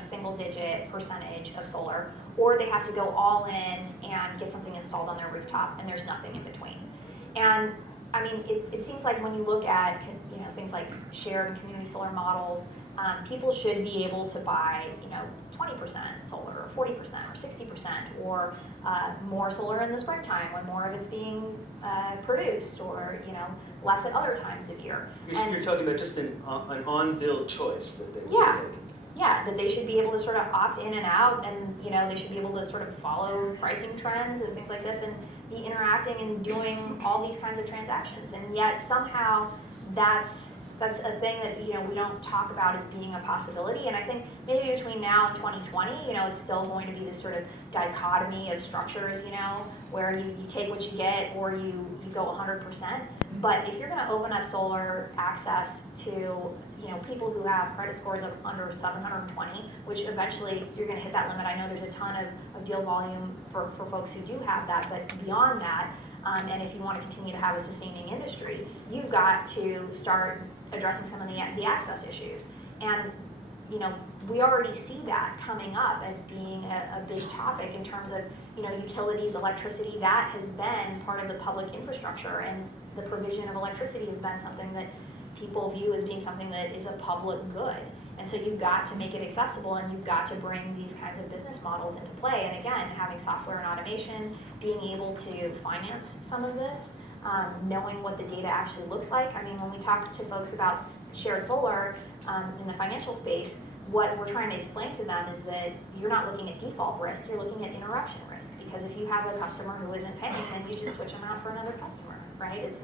single-digit percentage of solar, or they have to go all in and get something installed on their rooftop, and there's nothing in between. And I mean, it seems like when you look at things like shared and community solar models, people should be able to buy 20% solar, or 40%, or 60%, or more solar in the springtime when more of it's being produced, or less at other times of year. You're talking about just an on-bill choice that they would Yeah. make. Yeah, that they should be able to sort of opt in and out, and they should be able to sort of follow pricing trends and things like this, and be interacting and doing all these kinds of transactions. And yet somehow that's a thing that we don't talk about as being a possibility. And I think maybe between now and 2020, it's still going to be this sort of dichotomy of structures, where you take what you get, or you go 100%. But if you're going to open up solar access to people who have credit scores of under 720, which eventually you're going to hit that limit. I know there's a ton of deal volume for folks who do have that, but beyond that, and if you want to continue to have a sustaining industry, you've got to start addressing some of the access issues. And we already see that coming up as being a big topic in terms of utilities, electricity. That has been part of the public infrastructure, and the provision of electricity has been something that people view as being something that is a public good. And so you've got to make it accessible, and you've got to bring these kinds of business models into play. And again, having software and automation, being able to finance some of this, knowing what the data actually looks like. I mean, when we talk to folks about shared solar in the financial space, what we're trying to explain to them is that you're not looking at default risk, you're looking at interruption risk. Because if you have a customer who isn't paying, then you just switch them out for another customer, right? It's the